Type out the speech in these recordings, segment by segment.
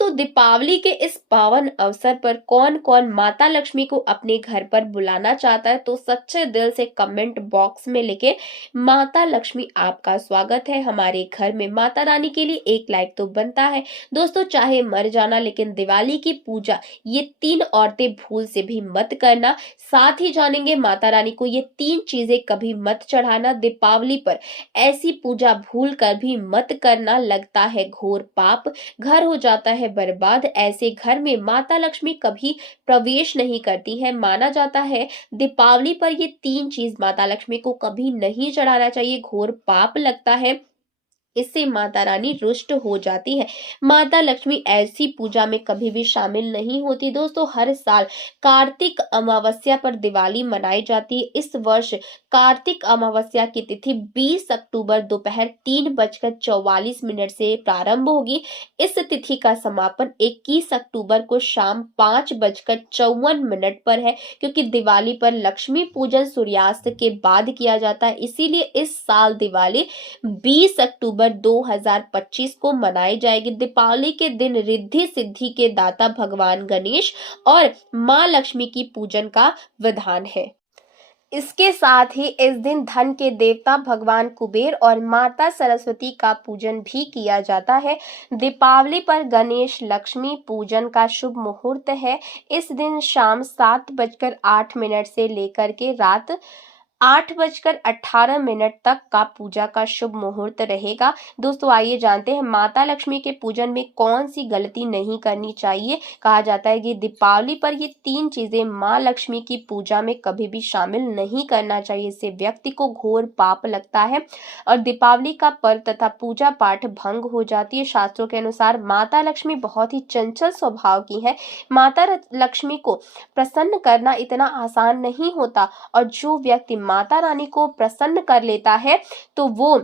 दोस्तों दीपावली के इस पावन अवसर पर कौन कौन माता लक्ष्मी को अपने घर पर बुलाना चाहता है, तो सच्चे दिल से कमेंट बॉक्स में लिखे माता लक्ष्मी आपका स्वागत है हमारे घर में। माता रानी के लिए एक लाइक तो बनता है दोस्तों, चाहे मर जाना लेकिन दिवाली की पूजा ये तीन औरतें भूल से भी मत करना। साथ ही जानेंगे माता रानी को ये तीन चीजें कभी मत चढ़ाना दीपावली पर, ऐसी पूजा भूल कर भी मत करना, लगता है घोर पाप, घर हो जाता है बर्बाद। ऐसे घर में माता लक्ष्मी कभी प्रवेश नहीं करती है। माना जाता है दीपावली पर ये तीन चीज माता लक्ष्मी को कभी नहीं चढ़ाना चाहिए, घोर पाप लगता है, इससे माता रानी रुष्ट हो जाती है। माता लक्ष्मी ऐसी पूजा में कभी भी शामिल नहीं होती। दोस्तों हर साल कार्तिक अमावस्या पर दिवाली मनाई जाती है। इस वर्ष कार्तिक अमावस्या की तिथि 20 अक्टूबर दोपहर 3:44 से प्रारंभ होगी। इस तिथि का समापन 21 अक्टूबर को शाम 5:54 पर है, क्योंकि दिवाली पर लक्ष्मी पूजन सूर्यास्त के बाद किया जाता है। इसीलिए इस साल दिवाली 20 अक्टूबर 2025 को मनाई जाएगी। दीपावली के दिन रिद्धि सिद्धि के दाता भगवान गणेश और मां लक्ष्मी की पूजन का विधान है। इसके साथ ही इस दिन धन के देवता भगवान कुबेर और माता सरस्वती का पूजन भी किया जाता है। दीपावली पर गणेश लक्ष्मी पूजन का शुभ मुहूर्त है। इस दिन शाम 7:08 से लेकर के रात 8:18 तक का पूजा का शुभ मुहूर्त रहेगा। दोस्तों आइए जानते हैं माता लक्ष्मी के पूजन में कौन सी गलती नहीं करनी चाहिए। कहा जाता है कि दीपावली पर ये तीन चीजें माँ लक्ष्मी की पूजा में कभी भी शामिल नहीं करना चाहिए, इससे व्यक्ति को घोर पाप लगता है और दीपावली का पर्व तथा पूजा पाठ भंग हो जाती है। शास्त्रों के अनुसार माता लक्ष्मी बहुत ही चंचल स्वभाव की है। माता लक्ष्मी को प्रसन्न करना इतना आसान नहीं होता और जो व्यक्ति माता रानी को प्रसन्न कर लेता है तो वो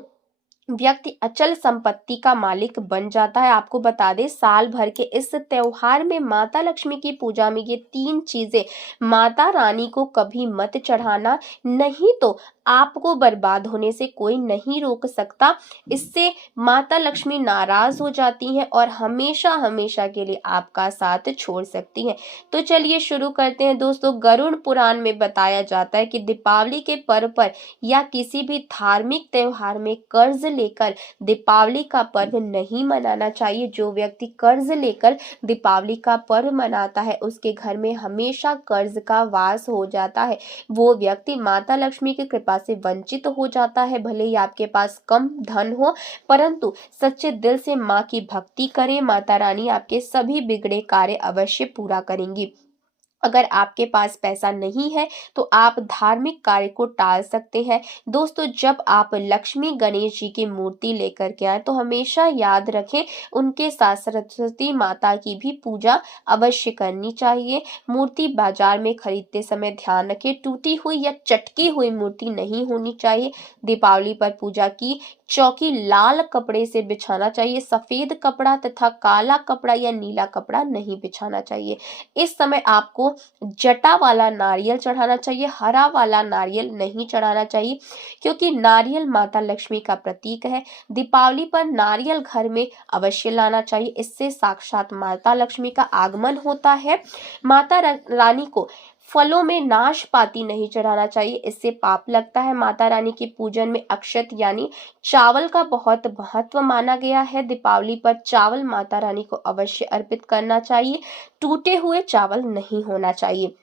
व्यक्ति अचल संपत्ति का मालिक बन जाता है। आपको बता दें साल भर के इस त्योहार में माता लक्ष्मी की पूजा में ये तीन चीजें माता रानी को कभी मत चढ़ाना, नहीं तो आपको बर्बाद होने से कोई नहीं रोक सकता। इससे माता लक्ष्मी नाराज हो जाती हैं और हमेशा हमेशा के लिए आपका साथ छोड़ सकती हैं। तो चलिए शुरू करते हैं दोस्तों। गरुड़ पुराण में बताया जाता है कि दीपावली के पर्व पर या किसी भी धार्मिक त्योहार में कर्ज लेकर दीपावली का पर्व नहीं मनाना चाहिए। जो व्यक्ति कर्ज लेकर दीपावली का पर्व मनाता है उसके घर में हमेशा कर्ज का वास हो जाता है। वो व्यक्ति माता लक्ष्मी की कृपा से वंचित हो जाता है। भले ही आपके पास कम धन हो, परंतु सच्चे दिल से माँ की भक्ति करें, माता रानी आपके सभी बिगड़े कार्य अवश्य पूरा करेंगी। अगर आपके पास पैसा नहीं है तो आप धार्मिक कार्य को टाल सकते हैं। दोस्तों जब आप लक्ष्मी गणेश जी की मूर्ति लेकर के आए तो हमेशा याद रखें उनके साथ सरस्वती माता की भी पूजा अवश्य करनी चाहिए। मूर्ति बाजार में खरीदते समय ध्यान रखें टूटी हुई या चटकी हुई मूर्ति नहीं होनी चाहिए। दीपावली पर पूजा की चौकी लाल कपड़े से बिछाना चाहिए। सफेद कपड़ा तथा काला कपड़ा या नीला कपड़ा नहीं बिछाना चाहिए। इस समय आपको जटा वाला नारियल चढ़ाना चाहिए, हरा वाला नारियल नहीं चढ़ाना चाहिए, क्योंकि नारियल माता लक्ष्मी का प्रतीक है। दीपावली पर नारियल घर में अवश्य लाना चाहिए, इससे साक्षात माता लक्ष्मी का आगमन होता है। माता रानी को फलों में नाशपाती नहीं चढ़ाना चाहिए, इससे पाप लगता है। माता रानी के पूजन में अक्षत यानी चावल का बहुत महत्व माना गया है। दीपावली पर चावल माता रानी को अवश्य अर्पित करना चाहिए, टूटे हुए चावल नहीं होना चाहिए।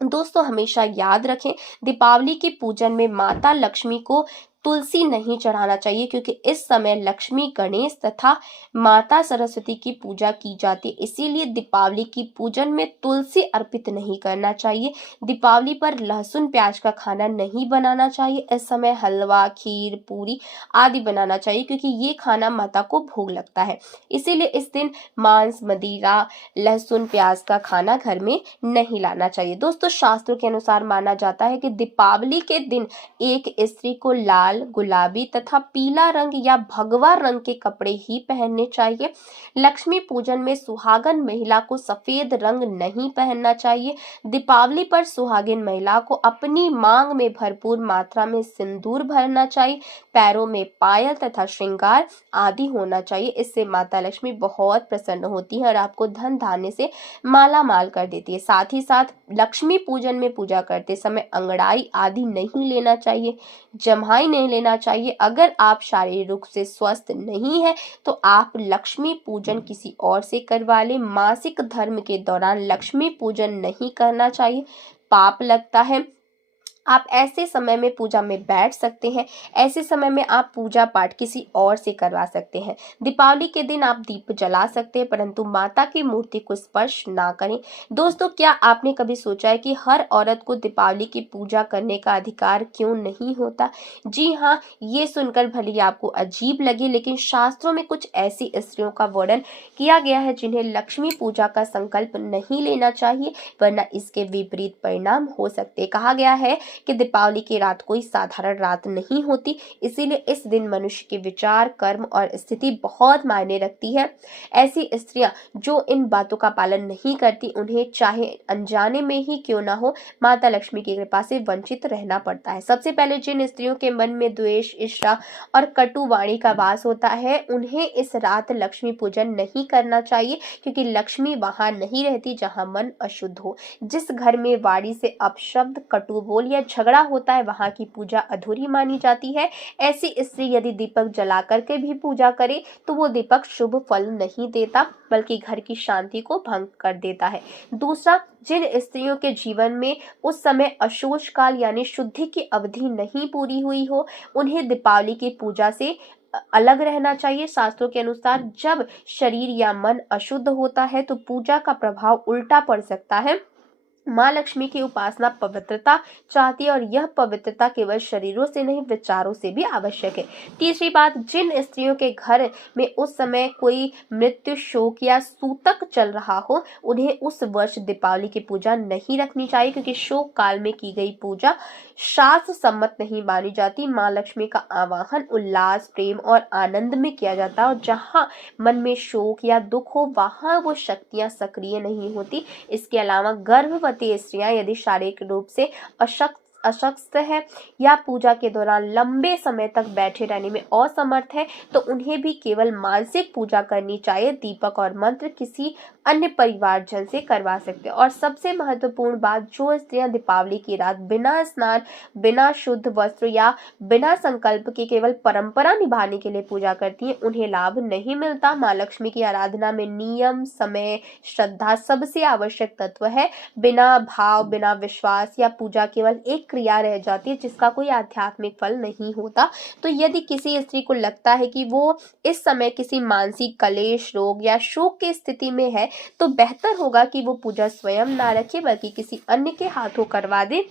दोस्तों हमेशा याद रखें दीपावली के पूजन में माता लक्ष्मी को तुलसी नहीं चढ़ाना चाहिए, क्योंकि इस समय लक्ष्मी गणेश तथा माता सरस्वती की पूजा की जाती है। इसीलिए दीपावली की पूजन में तुलसी अर्पित नहीं करना चाहिए। दीपावली पर लहसुन प्याज का खाना नहीं बनाना चाहिए। इस समय हलवा खीर पूरी आदि बनाना चाहिए, क्योंकि ये खाना माता को भोग लगता है। इसीलिए इस दिन मांस मदिरा लहसुन प्याज का खाना घर में नहीं लाना चाहिए। दोस्तों शास्त्रों के अनुसार माना जाता है कि दीपावली के दिन एक स्त्री को लाल लाल, गुलाबी तथा पीला रंग या भगवा रंग के कपड़े ही पहनने चाहिए। लक्ष्मी पूजन में सुहागन महिला को सफेद रंग नहीं पहनना चाहिए। दीपावली पर सुहागिन महिला को अपनी मांग में भरपूर मात्रा में सिंदूर भरना चाहिए। पैरों में पायल तथा श्रृंगार आदि होना चाहिए। इससे माता लक्ष्मी बहुत प्रसन्न होती है और आपको धन धान्य से माला माल कर देती है। साथ ही साथ लक्ष्मी पूजन में पूजा करते समय अंगड़ाई आदि नहीं लेना चाहिए, जम्हाई नहीं लेना चाहिए। अगर आप शारीरिक रूप से स्वस्थ नहीं है तो आप लक्ष्मी पूजन किसी और से करवा लें। मासिक धर्म के दौरान लक्ष्मी पूजन नहीं करना चाहिए, पाप लगता है। आप ऐसे समय में पूजा में बैठ सकते हैं। ऐसे समय में आप पूजा पाठ किसी और से करवा सकते हैं। दीपावली के दिन आप दीप जला सकते हैं, परंतु माता की मूर्ति को स्पर्श ना करें। दोस्तों, क्या आपने कभी सोचा है कि हर औरत को दीपावली की पूजा करने का अधिकार क्यों नहीं होता? जी हाँ, ये सुनकर भले ही आपको अजीब लगे, लेकिन शास्त्रों में कुछ ऐसी स्त्रियों का वर्णन किया गया है जिन्हें लक्ष्मी पूजा का संकल्प नहीं लेना चाहिए, वरना इसके विपरीत परिणाम हो सकते हैं। कहा गया है कि दीपावली की रात कोई साधारण रात नहीं होती, इसीलिए इस दिन मनुष्य के विचार, कर्म और स्थिति बहुत मायने रखती है। ऐसी स्त्रियां जो इन बातों का पालन नहीं करती, उन्हें चाहे अनजाने में ही क्यों ना हो, माता लक्ष्मी की कृपा से वंचित रहना पड़ता है। सबसे पहले जिन स्त्रियों के मन में द्वेष, ईर्ष्या और कटु वाणी का वास होता है, उन्हें इस रात लक्ष्मी पूजन नहीं करना चाहिए, क्योंकि लक्ष्मी वहां नहीं रहती जहां मन अशुद्ध हो। जिस घर में वाणी से अपशब्द, कटु बोल या झगड़ा होता है, वहां की पूजा अधूरी मानी जाती है। ऐसी स्त्री यदि दीपक जला करके भी पूजा करे तो वो दीपक शुभ फल नहीं देता, बल्कि घर की शांति को भंग कर देता है। दूसरा, जिन स्त्रियों के जीवन में उस समय अशोच काल यानी शुद्धि की अवधि नहीं पूरी हुई हो, उन्हें दीपावली की पूजा से अलग रहना चाहिए। शास्त्रों के अनुसार जब शरीर या मन अशुद्ध होता है तो पूजा का प्रभाव उल्टा पड़ सकता है। माँ लक्ष्मी की उपासना पवित्रता चाहती है, और यह पवित्रता केवल शरीरों से नहीं, विचारों से भी आवश्यक है। तीसरी बात, जिन स्त्रियों के घर में उस समय कोई मृत्यु, शोक या सूतक चल रहा हो, उन्हें उस वर्ष दीपावली की पूजा नहीं रखनी चाहिए, क्योंकि शोक काल में की गई पूजा शास्त्र सम्मत नहीं मानी जाती। माँ लक्ष्मी का आवाहन उल्लास, प्रेम और आनंद में किया जाता है, और जहाँ मन में शोक या दुख हो, वहां वो शक्तियां सक्रिय नहीं होती। इसके अलावा गर्भवती स्त्रियां यदि शारीरिक रूप से अशक्त है या पूजा के दौरान लंबे समय तक बैठे रहने में असमर्थ है, तो उन्हें भी केवल मानसिक पूजा करनी चाहिए। दीपक और मंत्र किसी अन्य परिवारजन से करवा सकते हैं। और सबसे महत्वपूर्ण बात, जो स्त्रियां दीपावली की रात बिना स्नान, बिना शुद्ध वस्त्र या बिना संकल्प के केवल परंपरा निभाने के लिए पूजा करती हैं, उन्हें लाभ नहीं मिलता। माँ लक्ष्मी की आराधना में नियम, समय, श्रद्धा सबसे आवश्यक तत्व है। बिना भाव, बिना विश्वास या पूजा केवल एक क्रिया रह जाती है, जिसका कोई आध्यात्मिक फल नहीं होता। तो यदि किसी स्त्री को लगता है कि वो इस समय किसी मानसिक कलेश, रोग या शोक की स्थिति में है, तो बेहतर होगा कि वो पूजा स्वयं ना रखे, बल्कि किसी अन्य के हाथों करवा दे।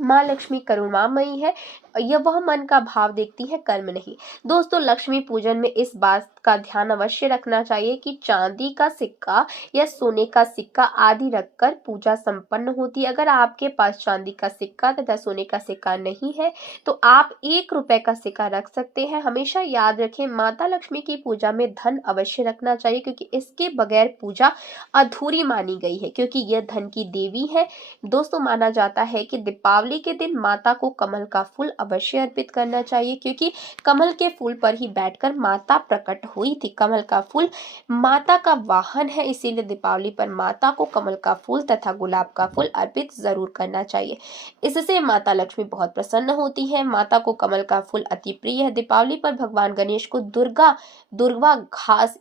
माँ लक्ष्मी करुणामयी है, यह वह मन का भाव देखती है, कर्म नहीं। दोस्तों, लक्ष्मी पूजन में इस बात का ध्यान अवश्य रखना चाहिए कि चांदी का सिक्का या सोने का सिक्का आदि रखकर पूजा संपन्न होती है। अगर आपके पास चांदी का सिक्का तथा सोने का सिक्का नहीं है तो आप 1 रुपए का सिक्का रख सकते हैं। हमेशा याद रखें, माता लक्ष्मी की पूजा में धन अवश्य रखना चाहिए, क्योंकि इसके बगैर पूजा अधूरी मानी गई है, क्योंकि यह धन की देवी है। दोस्तों, माना जाता है कि दीपावली के दिन माता को कमल का फूल अवश्य अर्पित करना चाहिए, क्योंकि कमल के फूल पर ही बैठकर माता प्रकट हुई थी। कमल का फूल माता का वाहन है, इसीलिए दीपावली पर माता को कमल का फूल तथा गुलाब का फूल अर्पित जरूर करना चाहिए। इससे माता लक्ष्मी बहुत प्रसन्न होती है। माता को कमल का फूल अति प्रिय है। दीपावली पर भगवान गणेश को दुर्वा घास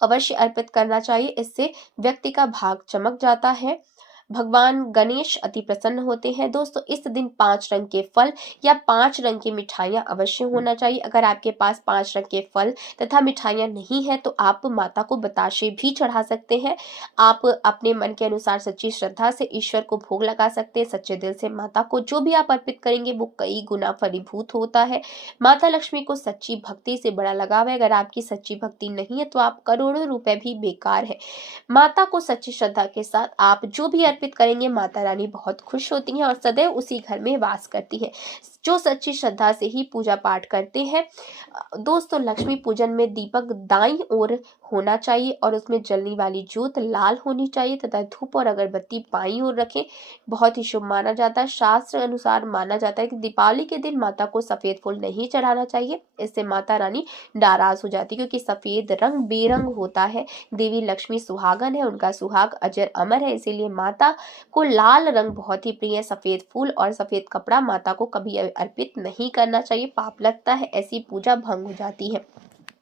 अवश्य अर्पित करना चाहिए, इससे व्यक्ति का भाग चमक जाता है। भगवान गणेश अति प्रसन्न होते हैं। दोस्तों, इस दिन 5 रंग के फल या 5 रंग की मिठाइयां अवश्य होना चाहिए। अगर आपके पास 5 रंग के फल तथा मिठाइयां नहीं है तो आप माता को बताशे भी चढ़ा सकते हैं। आप अपने मन के अनुसार सच्ची श्रद्धा से ईश्वर को भोग लगा सकते हैं। सच्चे दिल से माता को जो भी आप अर्पित करेंगे वो कई गुना फलीभूत होता है। माता लक्ष्मी को सच्ची भक्ति से बड़ा लगाव है। अगर आपकी सच्ची भक्ति नहीं है तो आप करोड़ों रुपए भी बेकार है। माता को सच्ची श्रद्धा के साथ आप जो भी अर्पित करेंगे माता रानी बहुत खुश होती हैं और सदैव उसी घर में वास करती हैं। जो सच्ची श्रद्धा से ही पूजा पाठ करते हैं। दोस्तों, लक्ष्मी पूजन में दीपक दाईं ओर होना चाहिए और उसमें जलने वाली ज्योत लाल होनी चाहिए तथा धूप और अगरबत्ती बाईं ओर रखें। बहुत ही शुभ माना जाता है। शास्त्र अनुसार माना जाता है कि दीपावली के दिन माता को सफेद फूल नहीं चढ़ाना चाहिए, इससे माता रानी नाराज हो जाती है, क्योंकि सफेद रंग बेरंग होता है। देवी लक्ष्मी सुहागन है, उनका सुहाग अजर अमर है, इसीलिए माता को लाल रंग बहुत ही प्रिय है। सफेद फूल और सफेद कपड़ा माता को कभी अर्पित नहीं करना चाहिए, पाप लगता है, ऐसी पूजा भंग हो जाती है।